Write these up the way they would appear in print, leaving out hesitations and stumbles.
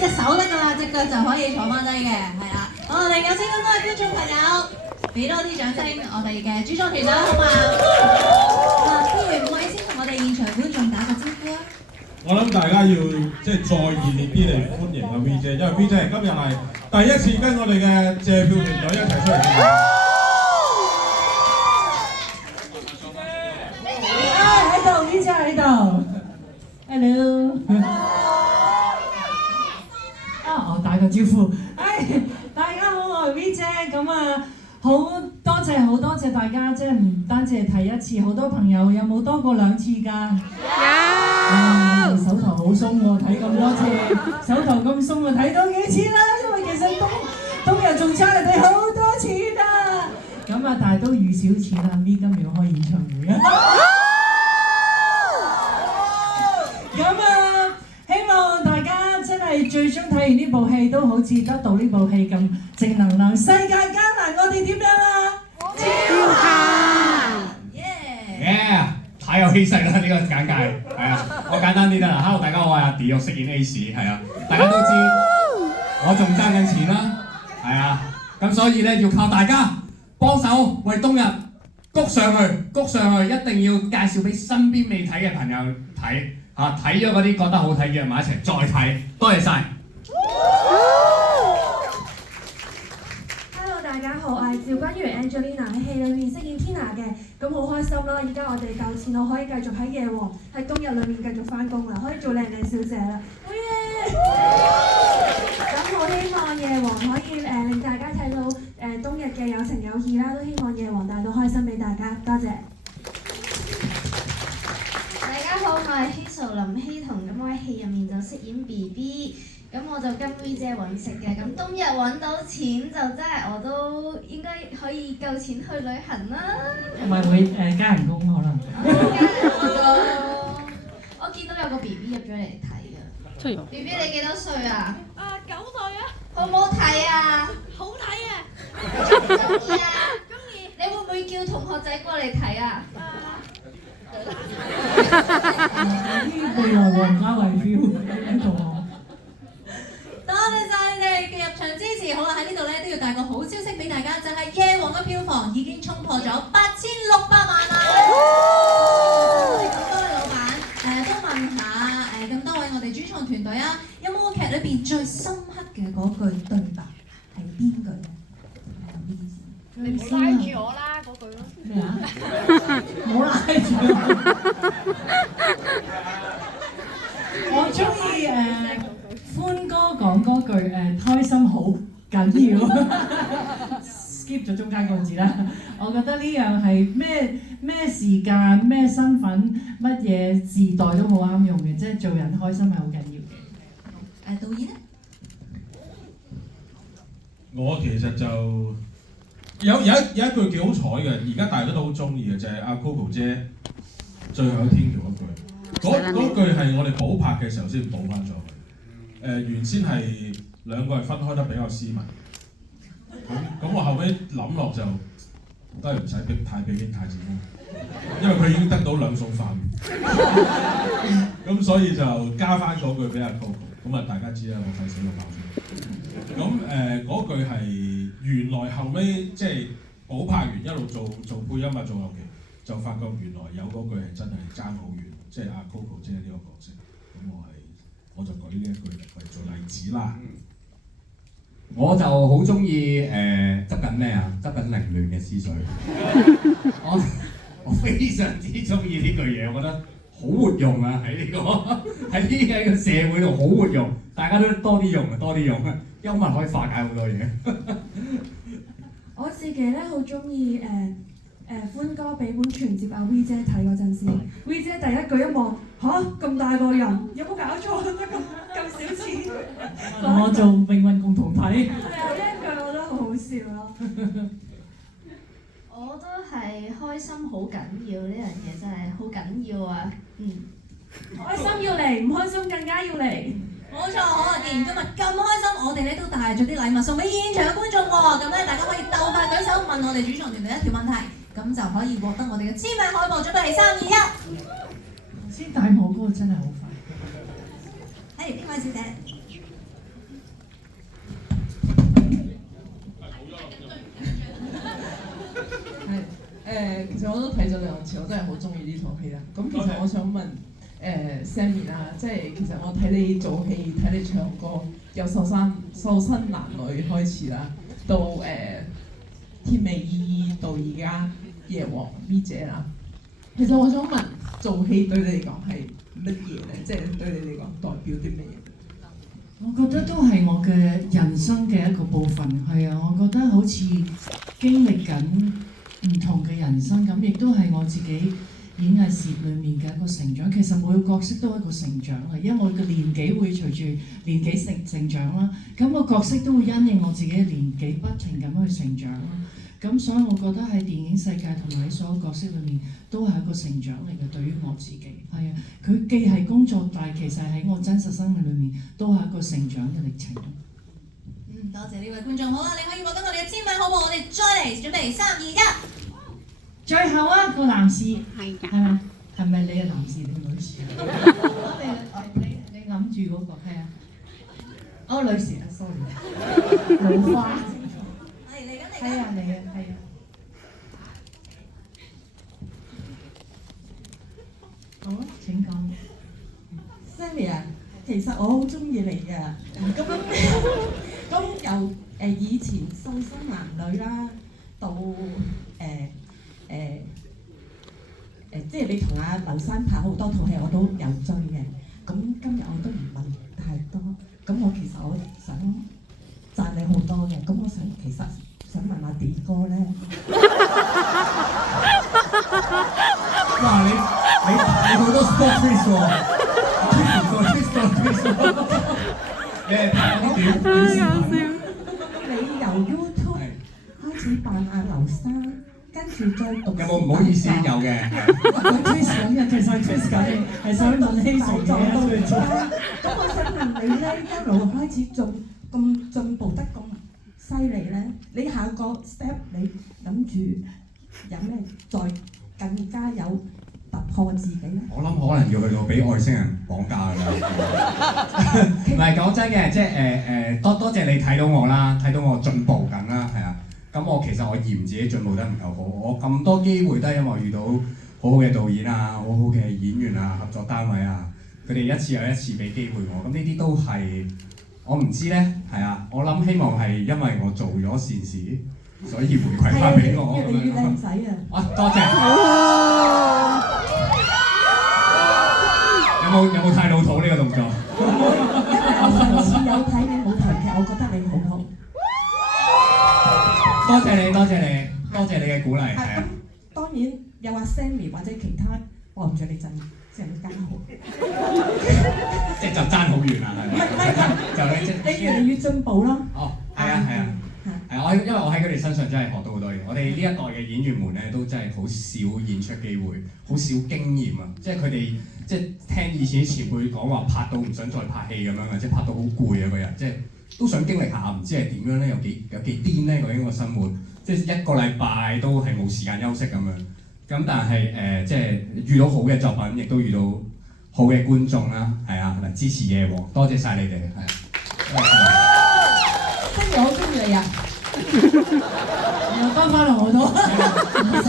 隻手得㗎啦，隻腳就可以坐翻低嘅，係啦。好，我哋有請咁多位觀眾朋友，俾多啲掌聲，我哋嘅主創團隊好嘛？不如5位先同我哋現場觀眾打個招呼啊！我諗大家要即係再熱烈啲嚟歡迎阿 V 姐，因為 V 姐今日係第一次跟我哋嘅謝票團隊一齊出嚟。喺度 V 姐喺度 ，Hello。我打個招呼，大家好，我係 V 姐，咁啊好多謝大家，即係唔單止係睇一次，好多朋友有冇多過2次㗎？有。手頭好鬆喎，睇咁多次，手頭咁鬆啊，睇多幾次啦，因為其實冬日仲差人哋好多錢啊，咁啊但係都預少錢啦 ，V 今日要開演唱會啊。咁啊，希望大家真係最終睇完呢部戲都好似得到呢部戲咁正能量。世界艱難，我哋點樣啊？超行！太有氣勢啦！呢個簡介係啊，我簡單啲得啦。Hello， 大家好，我係阿 D， 我飾演 Ace， 係啊，大家都知我仲爭緊錢啦，係啊，咁所以咧要靠大家幫手為冬日谷上去，一定要介紹俾身邊未睇嘅朋友睇嚇，睇咗嗰啲覺得好睇約埋一齊再睇，多謝晒。大家好，我係趙君如 Angelina 喺戲裏面飾演 Tina 嘅，咁好開心啦！依家我哋夠錢，我可以繼續喺夜王喺冬日裏面繼續翻工啦，可以做靚靚小姐啦！好耶！咁好希望夜王可以令大家睇到冬日嘅有情有義啦，都希望夜王帶到開心俾大家，多謝。大家好，我係希素林希彤，咁我喺戲入面就飾演 BB。咁我就跟 V 姐揾食嘅，咁冬日揾到錢就真係我都應該可以夠錢去旅行啦。同埋會加人工可能。我見到有個 BB 入咗嚟睇㗎。BB 你幾多歲啊？9歲啊。好唔好睇啊？好睇啊！中唔中意啊？中意。你會唔會叫同學仔過嚟睇啊？未來王家衛 feel 喺度。多謝晒你哋嘅入場支持，好啦，喺呢度咧都要帶個好消息俾大家，就係夜王嘅票房已經衝破咗8600萬啦！咁多位老闆都問下咁多位我哋主創團隊啊，有冇個劇裏邊最深刻嘅嗰句對白係邊句咧？你唔好拉住我啦，嗰句咯。咩啊？唔好拉住我。我中意歡哥講嗰句開心好緊要，skip 咗中間個字啦。我覺得呢樣係咩時間、咩身份、乜嘢時代都好啱用嘅，即係做人開心係好緊要嘅。導演咧？我其實就有一句幾好彩嘅，而家大家都好中意嘅，就係阿 Coco 姐最後一天橋嗰句。嗰句係我哋補拍嘅時候先補翻咗佢。原先係兩個係分開得比較斯文，咁我後尾諗落就都係唔使太俾太子啦，因為佢已經得到2餸飯，咁所以就加翻嗰句俾阿 Coco， 咁啊大家知啦，我費死個爆咗。咁嗰句係原來後尾即係補拍完一路做配音啊，做後期就發覺原來有嗰句係真係爭好遠，即係阿 Coco 姐呢個角色，咁我就舉呢一句嚟做例子啦。我就好中意執緊咩啊？執緊凌亂嘅思緒。我非常之中意呢句嘢，我覺得好活用啊！喺呢個社會度好活用，大家都多啲用啊，多啲用啊！幽默可以化解好多嘢。我自己咧好中意歡哥俾本傳接阿 V 姐睇嗰陣時 ，V 姐第一句一望嚇咁大個人，有冇搞錯得咁少錢？我做命運共同體。係啊，呢一句我覺得好好笑咯。我都係開心好緊要，呢樣嘢真係好緊要啊！開心要嚟，唔開心更加要嚟。冇錯，好啊！既然今日咁開心，我哋咧都帶咗啲禮物送俾現場嘅觀眾喎，咁咧大家可以鬥快舉手問我哋主創團隊一條問題，咁就可以獲得我哋嘅簽名海報。準備3、2、1。先戴帽嗰個真係好快。係邊位小姐？真係好中意呢套戲啦。咁其實我想問Sammy 啦，即係其實我睇你做戲、睇你唱歌，由瘦身男女開始啦，到甜美依依，到而家夜王 V 姐啦。其實我想問，做戲對你嚟講係乜嘢咧？即係對你嚟講代表啲乜嘢？我覺得都係我嘅人生嘅一個部分，係啊，我覺得好似經歷緊唔同嘅人生咁，亦都係我自己演藝事業裏面嘅一個成長。其實每個角色都係一個成長啊，因為我嘅年紀會隨住年紀成長啦，咁個角色都會因應我自己嘅年紀不停咁去成長啦。咁所以我覺得喺電影世界同埋喺所有角色裏面都係一個成長嚟嘅，對於我自己係啊，佢既係工作，但係其實喺我真實生命裏面都係一個成長嘅歷程。多謝呢位觀眾，好啦，你可以獲得我哋嘅簽名，好唔好？我哋再嚟，準備3、2、1。最後一個男士係咪你嘅男士定女士啊？你諗住嗰個係啊？哦，女士啊 ，sorry， 老花。係啊，嚟啊，係啊。好，請講。Sammy 啊，其實我好中意你㗎。咁由以前瘦身男女啦，到即係你同阿劉生拍好多套戲，我都有追嘅。咁今日我都唔問太多。咁我其實我想讚你好多嘅。咁我想問下點歌咧？哇！你好多 sport quiz 喎你係拍啲點先？你由 YouTube 開始扮阿劉生，跟住再讀。有冇唔好意思？有嘅。佢 twist 緊嘅，其實 twist 緊係想問希成嘅。咁我想問你咧，一路開始咁進步得咁犀利咧，你下個 step 你諗住有咩再更加有突破自己咧？我諗可能要去到俾外星人綁架㗎啦。唔係講真嘅，即係多謝你睇到我啦，睇到我進步緊啦，係啊。咁我其實我嫌自己進步得唔夠好，我咁多機會都係因為我遇到好好嘅導演啊，好好嘅演員啊，合作單位啊，佢哋一次又一次俾機會我，咁呢啲都係。我唔知咧，係啊！我諗希望係因為我做咗善事，所以回饋翻俾我。越嚟越靚仔啊！啊，多謝。有冇太老土呢個動作？因為我上次有睇你舞台劇，我覺得你好好。多謝你，多謝你嘅鼓勵，係啊。當然有阿 Sammy 或者其他望住你陣。爭好，即係就爭好遠啦，係咪？就你越嚟越進步咯。哦，係啊，因為我喺佢哋身上真係學到好多嘢。我哋呢一代嘅演員們咧，都真係好少演出機會，好少經驗啊！即係佢哋即係聽以前啲前輩講話，拍到唔想再拍戲咁樣嘅，即係拍到好攰啊個人，即係都想經歷下，唔知係點樣咧？有幾癲咧？究竟個生活，即係一個禮拜都係冇時間休息咁樣。咁但係即係遇到好嘅作品，亦都遇到好嘅觀眾啦，係啊，嗱支持夜王，多謝晒你哋，係。跟住我中意你啊！又翻返嚟我度，收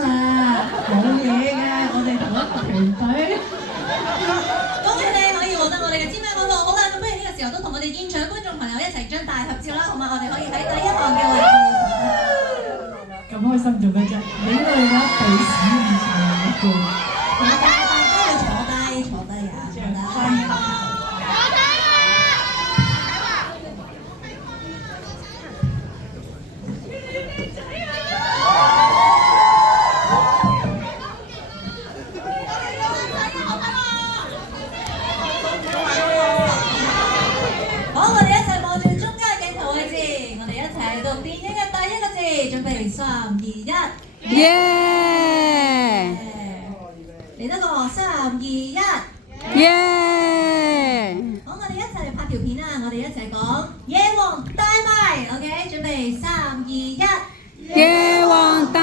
啦，冇嘢嘅，我哋同一個團隊。恭喜你可以獲得我哋嘅簽名海報，好啦，咁不如呢個時候都同我哋現場觀眾朋友一齊張大合照啦，好嘛？我哋可以喺第一行嘅位置。咁開心做咩啫？你都係攞鼻屎咁長嘅叫。大家坐低啊！坐低。好，我哋一齊望住中間嘅鏡頭位置，我哋一齊讀電影嘅第一個字，準備3、2、1。耶！嚟得個3、2、1。耶！好，我哋一齊拍條片啊！我哋一齊講夜王大賣，OK，準備3、2、1。夜王大